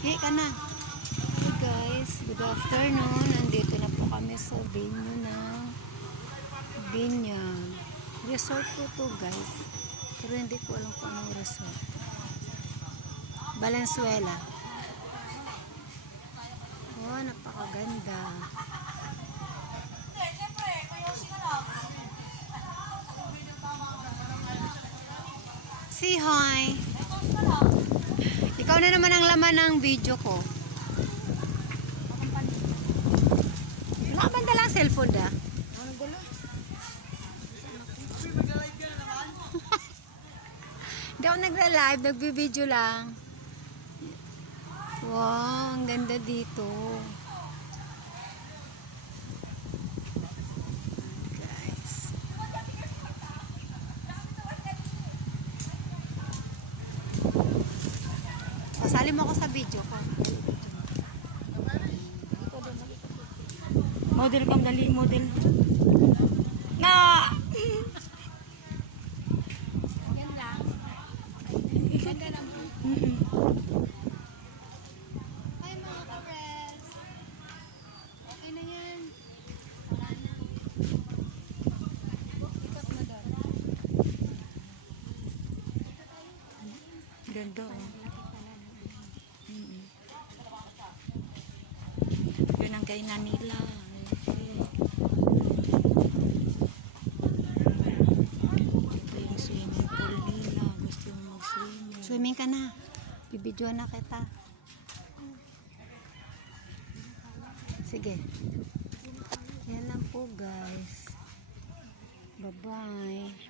Hey ka na. Hey guys, good afternoon. Nandito na po kami sa venue ng Binyang. Resort po to guys. Pero hindi ko alam kung anong resort. Valenzuela. Oh, napakaganda. Say hi. Ikaw na naman ang laman ng video ko. Wala ka ba dalang cellphone da? Hindi ako nagla-live, nagbi-video lang. Wow, ang ganda dito. Guys. Pasali mo ako sa video ko. Model kam dali, model. Na! Yan lang. Ganda lang po. Hi mga ka-res. Okay na yan. Wala na. Ikot mo doon. Ganda oh. Yun ang kainan nila. Ito yung swimming pool nila. Gusto yung mag-swimming. Swimming ka na. Bibidyoan na kita. Sige. Yan lang po guys. Bye-bye.